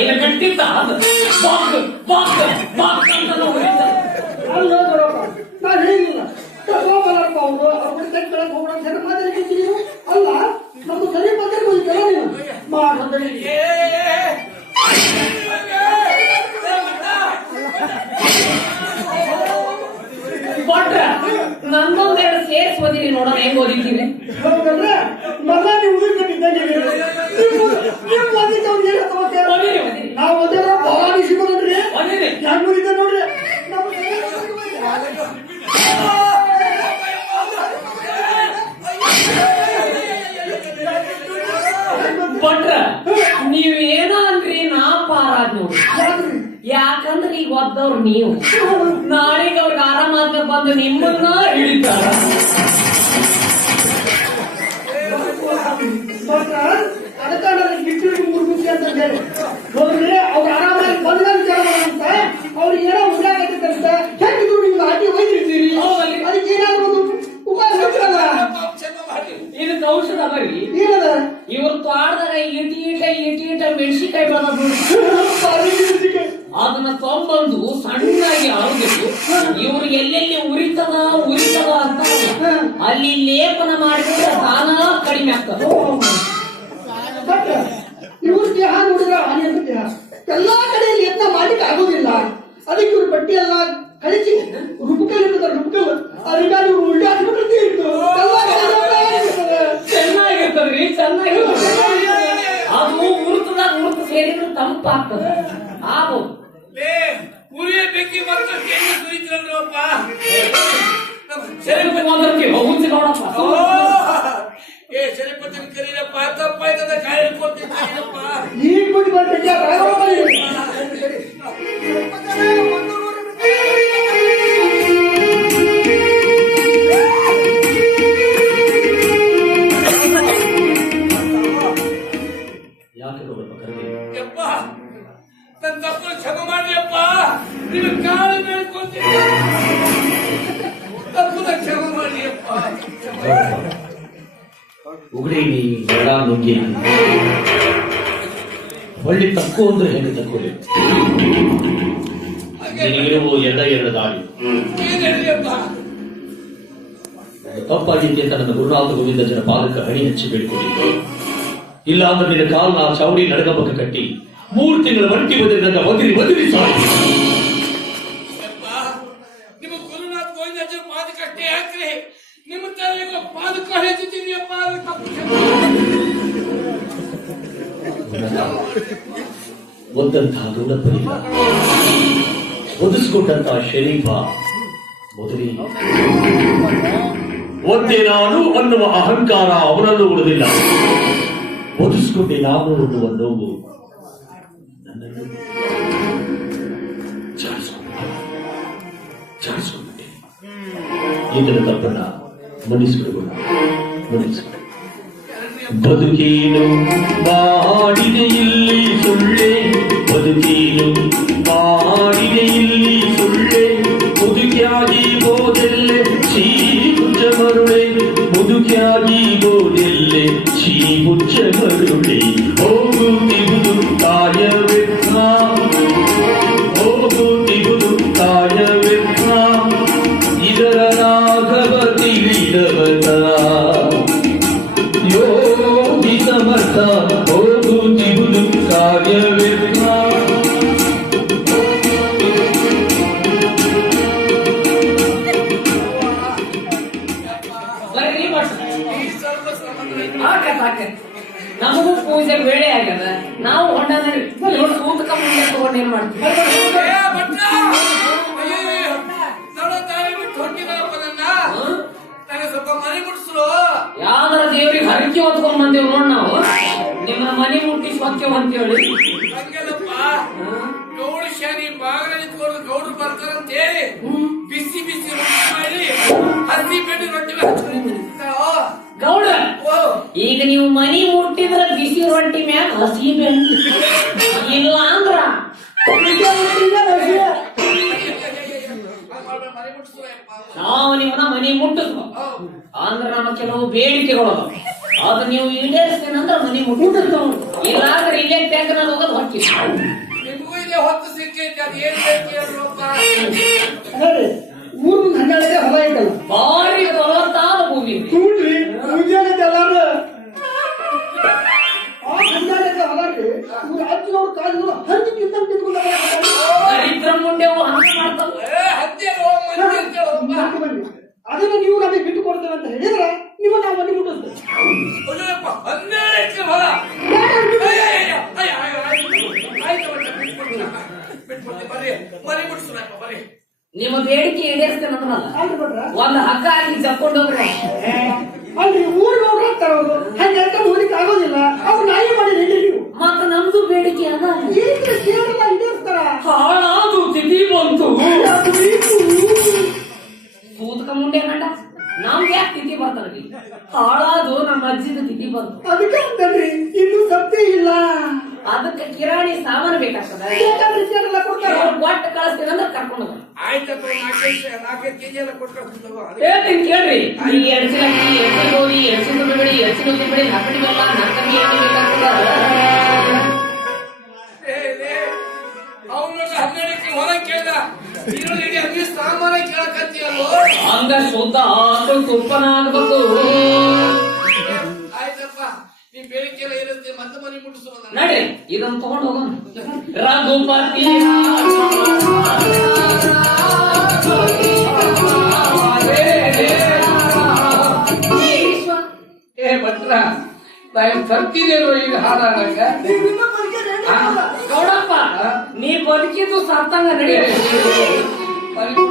ಇಲ್ಲ ಗಟ್ಟಿತ್ತ ಬಾಕ್ ಬಾಕ್ ಬಾಕ್ ಅಂತ ಅಲ್ಲ ನೋಡಪ್ಪ, ನಾನು ಹೇಳಿಲ್ಲ ಹೋಗಲ್ಲಪ್ಪ ಅವರು ಅವ್ರ ಕೆಳಗೆ ಹೋಗೋಣ ಅಂತ ಮಾತಾಡ್ತೀನಿ. ಅಲ್ಲ ನಮ್ದು ಸರಿ ಬಂದ್ರೆ ಕೆಲ ನೀನು ಮಾಡಿ ಕೊಟ್ರ ನನ್ನೊಂದೆರಡು ಸೇರ್ಸ್ ಓದಿರಿ ನೋಡೋಣ ಹೆಂಗ್ ಓದಿದ್ದೀವಿ. ಹೌದಲ್ರೆ ಮಲ್ಲ ನೀವು ಉಳಿದ್ಕೊಂಡಿದ್ದಂಗೆ ನಾವು ಓದಿರ ಭವಾನಿ ಸಿಗೋದ್ರಿ ಹೆಂಗ್ ಓದಿದ್ದೆ ನೋಡ್ರಿ. ಕೊಟ್ರ ನೀವ್ ಏನೋ ಅನ್ರಿ ನಾ ಪಾರಾದ್ ನೋಡ್ರಿ. ಯಾಕಂದ್ರೆ ಈಗ ಒದ್ದವ್ರು ನೀವು, ನಾಳೆಗೆ ಅವ್ರಿಗೆ ಆರಾಮಾದ್ಮೇಲೆ ಬಂದು ನಿಮ್ಮನ್ನ ಹಿಡಿತಾರ. ಅದಕ್ಕೆ ಗಿಟ್ಟು ಮುರ್ಗುಸಿ ಅಂತ ಹೇಳಿ ನೋಡ್ರಿ ಅವ್ರು ಆರಾಮಾಗಿ ಬಂದ ವಿಚಾರ ಅಂತ ಅವ್ರಿಗೆ ಏನೋ ಉಂಟಾಗತ್ತಂತ ಹೆಂಗಿದ್ರು ನಿಮ್ಗೆ ಹಾಕಿ ಒಯ್ದಿರ್ತೀರಿ. ಅದಕ್ಕೆ ಏನಾದ್ರು ಒಂದು ಉಪಾಯ ಗೊತ್ತಿರಲ್ಲ. ಇದಕ್ಕೆ ಔಷಧ ಬರೀ ಏನದ ಇವ್ರ ತೋಟದಾಗ ಇಟೀಟ ಮೆಣಸಿಕಾಯಿ ಬೆಳೆದ ಅದನ್ನ ತೊಂಬಂದು ಸಣ್ಣಾಗಿ ಅರಬೇಕು. ಇವ್ರು ಎಲ್ಲೆಲ್ಲಿ ಉರಿತದ ಅಂತ ಅಲ್ಲಿ ಲೇಪನ ಮಾಡಿದ್ರೆ ತಾನ ಕಡಿಮೆ ಆಗ್ತದೆ. ಇವ್ರ ದೇಹ ನೋಡಿದ್ರೆ ಹಾನಿ ಅಂತ ದೇಹ ಎಲ್ಲಾ ಕಡೆಯಲ್ಲಿ ಯತ್ನ ಮಾಡ್ಲಿಕ್ಕೆ ಆಗೋದಿಲ್ಲ. ಅದಕ್ಕೆ ಇವ್ರ ಬಟ್ಟೆ ಎಲ್ಲ ಕಳಿಸಿ ರುಬ್ಕಲ್ ಇರ್ತದೆ ರುಬ್ಕಲ್ ಅದಕ್ಕಾಗಿ ಇವ್ರು ಉಲ್ಟಾ ಹಾಕಿಬಿಟ್ಟು ಇತ್ತು ಚೆನ್ನಾಗಿರ್ತದ್ರಿ. ಅದು ಉರುತದಾಗ ಉರುತು ಸೇರಿದ್ರೆ ತಂಪಾಗ್ತದೆ. ಆಗ್ಬೋದು ಉರಿಯ ಬೆಂಕಿ ಮಾತ್ರ ಸುರಿದ್ರಲ್ಲಪ್ಪ ನೋಡಪ್ಪ. ಏ ಸರಿಪತ್ತಿನ ಕರೀರಪ್ಪ ತಪ್ಪಾಯ್ತದ ಕಾಯಿ ಕೊಡ್ತಿದ್ದಪ್ಪ ಈಗ ಬಿಟ್ಟು ಬರ್ಬೇಕು. ಯಪ್ಪ ನನ್ನ ತಪ್ಪನ್ನು ಕ್ಷಮೆ ಮಾಡ್ರಿಯಪ್ಪ. ನಿನ್ನ ಕಾಲು ಬೇಡ್ಕೊಳ್ತೀನಿ, ತಪ್ಪದ ಕ್ಷಮೆ ಮಾಡ್ರಿಯಪ್ಪ. ಉಗುಳೀನಿ ಎಲ್ಲ ನುಗ್ಗಿ ಒಳ್ಳೆ ತಕ್ಕು ಅಂದ್ರೆ ಹೇಗೆ ತಕ್ಕೋಲಿ ನಿನಗಿರುವ ಎರಡು ದಾಳಿ ಏನ್ ಹೇಳಿಯಪ್ಪ? ತಪ್ಪಾಗಿದ್ದೆ ಅಂತ ನನ್ನ ಗುರುನಾಥ ಗೋವಿಂದ ಜನ ಪಾದಕ ಹಣಿ ಹಚ್ಚಿ ಬೇಡಿಕೊಂಡಿದ್ದೆ. ಇಲ್ಲ ಅಂದ್ರೆ ನಿನ್ನ ಕಾಲ್ನ ಚೌಡಿ ನಡಗಬಕ್ಕ ಕಟ್ಟಿ 3 ತಿಂಗಳ ಒಂಟಿ ಒದಿರಿ ಸಾಯಿ. ನಿಮ್ಮ ಗುರುನಾಥ ಗೋವಿಂದ ಪಾದಕಷ್ಟೇ ಹಾಕ್ರಿ, ನಿಮ್ಮ ತಲೆಗೆ ಪಾದಕ ಹೆಚ್ಚುತ್ತೀನಿಯಪ್ಪ. ಒದ್ದಂತಹ ದೂರಪ್ಪನಿಲ್ಲ, ಒದಿಸ್ಕೊಂಡಂತಹ ಶರೀಫ ಮೊದಲೇ ಒದ್ದೆ ನಾನು ಅನ್ನುವ ಅಹಂಕಾರ ಅವರಲ್ಲೂ ಉಳಿದಿಲ್ಲ. ಒದಿಸ್ಕೊಂಡೆ ನಾನು ಅನ್ನುವ ನೋವು ನನ್ನನ್ನು ಚಾಡಿಸ್ಕೊಂಡ್ಬಿಟ್ಟೆ. ಈತನ ತಪ್ಪನ್ನ ಮನ್ನಿಸಿಬಿಡುವ. ಬದುಕೇನು ಮಾಡಿದೆ ಇಲ್ಲಿ ಸುಳ್ಳೆ, ಬದುಕೇನು ಮಾಡಿದೆ ಇಲ್ಲಿ ಸುಳ್ಳೆ, ಮುದುಕಿಯಾಗಿ ಬೋದೆಲ್ಲೆ ಚೀಪುಚ್ಚ ಮರುಳೆ, ಮುದುಕಿಯಾಗಿ ಬೋದೆಲ್ಲೆ ಚೀಪುಚ್ಚ ಮರುಳೆ. ಹೋಗುತ್ತಿರುವುದು ಕಾಯವೆನ್ನ, ಹೋಗುತ್ತಿರುವುದು ಕಾಯವೆನ್ನ, ಇದರ ರಾಘವ ತಿಳಿದವನ ಯೋಗಿ ಸಮರ್ಥ. ಹೋಗುತ್ತಿರುವುದು ಕಾಯವೆನ್ನ. ನಮಗೂ ಪೂಜೆ ವೇಳೆ ಆಗ್ಯದ. ನಾವು ಹೊಂಡ ಸೂತಕ ಮುಂದೆ ತಗೊಂಡು ಏನ್ ಮಾಡ್ತೀವಿ? ಸ್ವಲ್ಪ ಮನೆ ಮುಟ್ಸ್ರು. ಯಾವ್ದಾರ ದೇವ್ರಿಗೆ ಹರಕೆ ಹೊತ್ಕೊಂಡ್ ಬಂದೇವ್ ನೋಡ್ ನಾವು. ನಿಮ್ಮ ಮನೆ ಮುಟ್ಟಿಸಿ ಹೊಕ್ಕೇವ್ ಅಂತೇಳಿ ಹಂಗೆಲ್ಲಪ್ಪ. ಗೌಡ ಶಾನಿ ಬಾಗಿಲ ನಿಂತ್ಕೊಂಡು ಗೌಡ್ರು ಬರ್ತಾರಂತ ಹೇಳಿ ಬಿಸಿ ರೊಟ್ಟಿ ಮಾಡಿ ಹಸಿ ಬೆಣ್ಣೆ ರೊಟ್ಟಿ ಗೌಡ. ಈಗ ನೀವು ಮನಿ ಮುಟ್ಟಿದ್ರ ಬಿಸಿ ರೊಟ್ಟಿ ಮ್ಯಾಗ ಹಸಿ ಬೆಣ್ಣೆ, ಇಲ್ಲ ಅಂದ್ರ ನಾವು ನಿಮ್ಮನ್ನ ಮನಿ ಮುಟ್ಟಿಸ್ಬೇಕು. ಅಂದ್ರ ನಮ್ಮ ಕೆಲವು ಬೇಡಿಕೆಗಳು ಅದು ನೀವು ಈಡೇರಿಸ್ತೇನೆ ಅಂದ್ರೆ ಮನಿ ಮುಟ್ಟಿಸ್ತಾವ. ಇಲ್ಲಾಂದ್ರೆ ಇಲ್ಲೇ ಟ್ಯಾಂಕ್ ನಾನು ಹೋಗೋದು ಹೊಟ್ಟಿ ನಿಮಗೂ ಇಲ್ಲೇ ಹೊತ್ತು ಸಿಕ್ಕೈತೆ ಅದು ಏನ್ ಬೇಕು ಹೇಳ್ರಪ್ಪ. ನೋಡಿ ಊರು ಹನ್ನೆರಡೇ ಹೊಲ ಐತಲ್ಲ ಭಾರಿ ಫಲವತ್ತಾದ ಭೂಮಿ ನೋಡ್ರಿ ಮುಂಜಾನೆ ಎಲ್ಲಾರು ಆ ಹನ್ನೆರಡೇ ಹೊಲ ರೀ ಇವ್ರು ಹಚ್ಚಿನವ್ರ ಕಾಲಿಗಳು ಹರಿದು ಕಿತ್ತಂಗ್ ಕಿತ್ಕೊಂಡ ದರಿದ್ರ ಮುಂಡೆವು ಹಂಗೆ ಮಾಡ್ತಾವ. ಹತ್ತೇನೋ ಮಂದಿ ಅಂತ ಹೇಳಪ್ಪ. ಅದನ್ನ ನೀವು ನಮಗೆ ಬಿಟ್ಟು ಕೊಡ್ತೇವೆ ಅಂತ ಹೇಳಿದ್ರೆ ನೀವು ನಾವು ಮನೆ ಮುಟ್ಟಿಸ್ತೇವೆ. ಅಯ್ಯಪ್ಪ 12 ಹೊಲ. ಮರಿ ಬಿಡ್ಸೋಣಪ್ಪ ಬರ್ರಿ. ನಿಮ್ಮ ಬೇಡಿಕೆ ಈಡೇರಿಸ್ತೇನೆ ಅಂದ್ರಲ್ಲ ಆಯ್ತು ಬಿಡ್ರ ಒಂದ್ ಹಗ್ಗ ಹಾಕಿ ಜಪ್ಕೊಂಡು ಹೋಗ್ರಿ. ಅಲ್ಲಿ ಊರಿಗೆ ಹೋಗ್ರ ಅವರು ಹಂಗೆ ಹೋಗ್ಲಿಕ್ಕೆ ಆಗೋದಿಲ್ಲ ಅವ್ರು ನಾಯಿ ಮಾಡಿ ಹೇಳಿ ನೀವು ಮತ್ತ ನಮ್ದು ಬೇಡಿಕೆ ಅದ ಈಗ ಕೇಳಲ್ಲ ಈಡೇರಿಸ್ತಾರ ಹಾಳಾದು ತಿಥಿ ಬಂತು ಸೂತಕ ಮುಂಡೆ ಗಂಡ ನಮ್ಗೆ ಯಾಕೆ ತಿಥಿ ಬರ್ತಾರಲ್ಲಿ ಹಾಳಾದು ನಮ್ಮ ಅಜ್ಜಿದ ತಿಥಿ ಬಂತು ಅದಕ್ಕೆ ಅಂತಂದ್ರಿ ಇನ್ನು ಸತ್ಯ ಇಲ್ಲ ಅದಕ್ಕೆ ಕಿರಾಣಿ ಸಾಮಾನು ಬೇಕಾಗ್ತದ ಬೇಕಾದ್ರೆ ಕೊಡ್ತಾರ ಒಟ್ಟು ಕಳಿಸ್ತೀನಿ ಅಂದ್ರೆ ಕರ್ಕೊಂಡು ಹೋಗ್ರಿ. ಆಯ್ತಪ್ಪ 4 ಕೆಜಿ ಎಲ್ಲ ಕೊಟ್ಕೊಂಡು ಹೇಳ್ತೀನಿ ಕೇಳ್ರಿ ಈ ಎಡ್ಸಿನ ಅಕ್ಕಿ ಎಡ್ಸಿನ ಗೋಧಿ ಎಡ್ಸಿನ ಬಿಡಿ ಎಡ್ಸಿನ ಬಿಡಿ ನಕಡಿ ಬೆಲ್ಲ ನಕ್ಕಡಿ ಎಣ್ಣೆ ಬೇಕಾಗ್ತದ. ಅವನು 12 ಹೊಲ ಕೇಳ್ದ ಈರುಳ್ಳಿ ಅಂಗಿ ಸಾಮಾನ ಕೇಳಕತ್ತೀಯಲ್ಲೋ. ಹಂಗ ಶುದ್ಧ ಆತು ತುಪ್ಪನ ಆಗ್ಬೇಕು. ಆಯ್ತಪ್ಪ ನೀ ಬೇಡಿಕೆ ಎಲ್ಲ ಇರುತ್ತೆ ಮತ್ತೆ ಮನೆ ಮುಟ್ಟಿಸೋಣ. ನಡಿ ಇದನ್ನ ತಗೊಂಡು ಹೋಗೋಣ. ರಘುಪತಿ ಏ ಭಟ್ರ ನಾನು ಸತ್ತಿದೇನೋ ಈಗ ಹಾಡಾಡಂಗ. ಗೌಡಪ್ಪ ನೀ ಬದುಕಿದ್ದು ಸತ್ತಂಗ ನಡಿ.